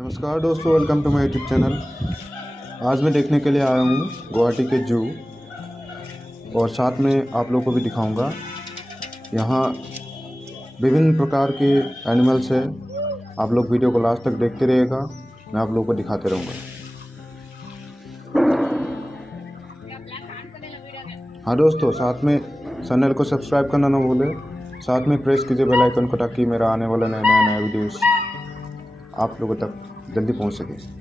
नमस्कार दोस्तों, welcome to my YouTube channel. आज मैं देखने के लिए आया हूँ गुवाहाटी के जू, और साथ में आप लोगों को भी दिखाऊंगा। यहाँ विभिन्न प्रकार के एनिमल्स है। आप लोग वीडियो को लास्ट तक देखते रहिएगा, मैं आप लोगों को दिखाते रहूँगा। हाँ दोस्तों, साथ में चैनल को सब्सक्राइब करना ना भूलें। साथ में प्रेस कीजिए बेल आइकन को, ताकि मेरा आने वाला नया वीडियोस आप लोगों तक जल्दी पहुँच सके।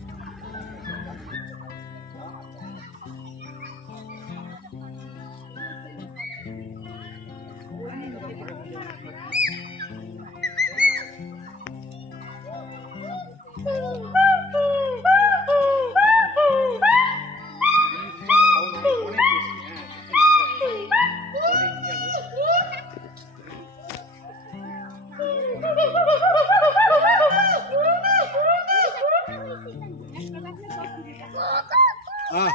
Ah.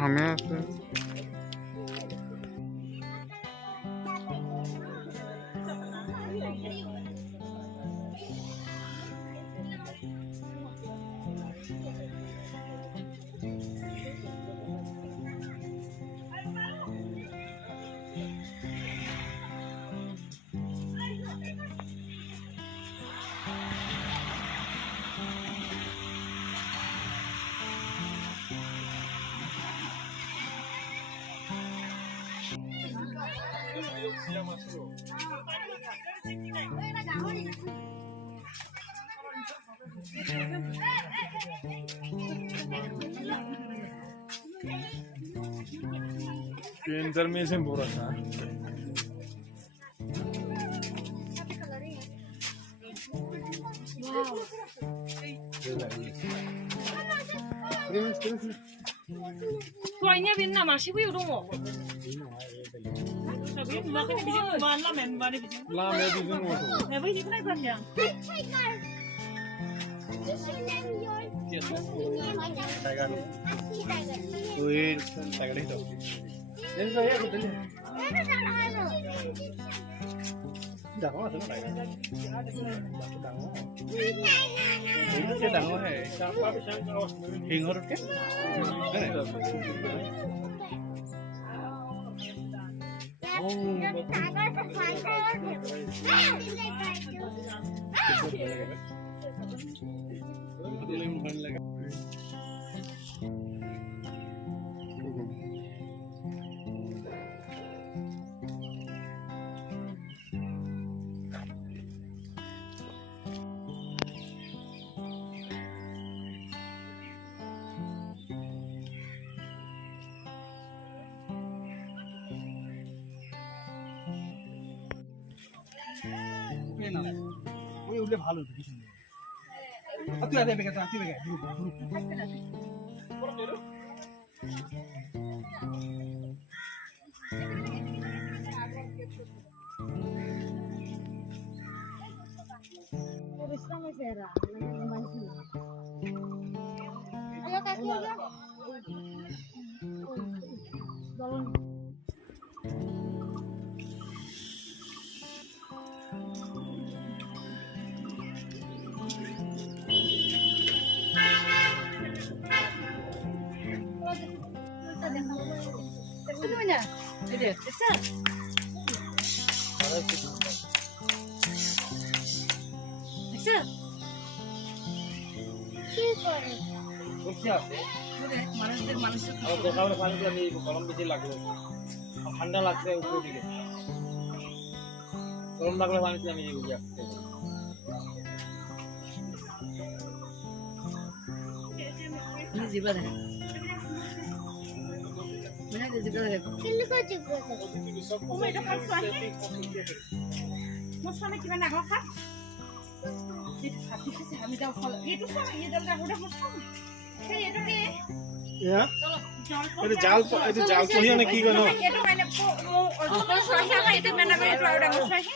हमें इंटरमेशन पूरा था Soalnya Vietnam masih wih udah mau. Tapi makan di bijak mana men mana bijak. ला मैं भी दूंगा तो Nah, wih ini kan ya. Tiger तो ये टाइगर ही तो ये तो ये कुछ नहीं डांगो है ना टाइगर डांगो ये डांगो है हिंग और के না ওই উঠলে ভালো হতো কিছু নেই তুই আগে বেগে তুই বেগে Ayo kaki aja. Semuanya, ada, besar. Besar. Udah, manusia. আর দেখাবলে পানি গুলো নিয়ে গরম বেশি লাগলো ঠান্ডা লাগছে উপর দিকে গরম লাগলে পানি আমি নিয়ে বুঝি আসছে Ini zebra deh. Mana ada zebra deh? Ini kok juga. Oh my god, kan suami. Mau suami gimana kau kan? Tapi sih kami dah kalau itu sama ya dah udah mau sama. Kayak itu nih. Ya Jangan itu জাল পহিয়া নে কি কনো itu mana mau suami apa itu mana itu udah mau suami.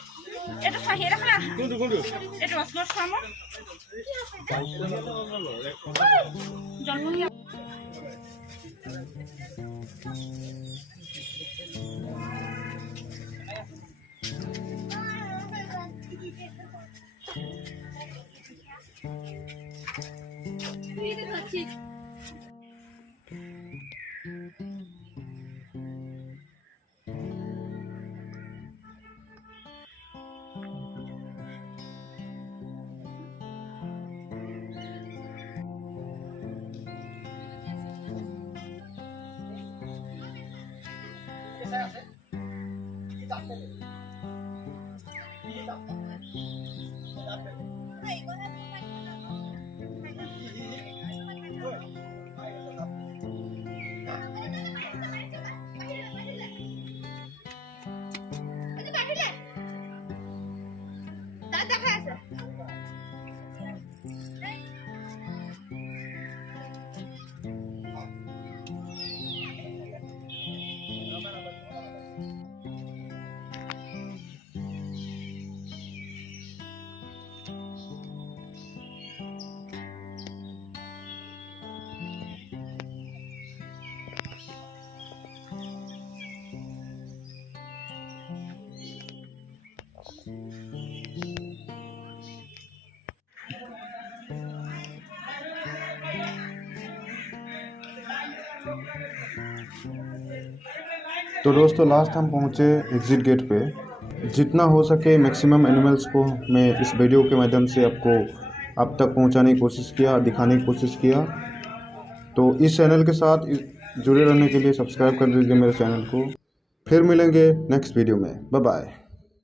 Itu suami itu kan? কোনটো কোনটো Itu was mau sama. Jangan ya. Ini kecil. तो दोस्तों last हम पहुँचे एग्ज़िट गेट पे। जितना हो सके मैक्सिमम एनिमल्स को मैं इस वीडियो के माध्यम से आपको अब तक पहुँचाने की कोशिश किया, दिखाने की कोशिश किया। तो इस चैनल के साथ जुड़े रहने के लिए सब्सक्राइब कर दीजिए मेरे चैनल को। फिर मिलेंगे नेक्स्ट वीडियो में। Bye bye.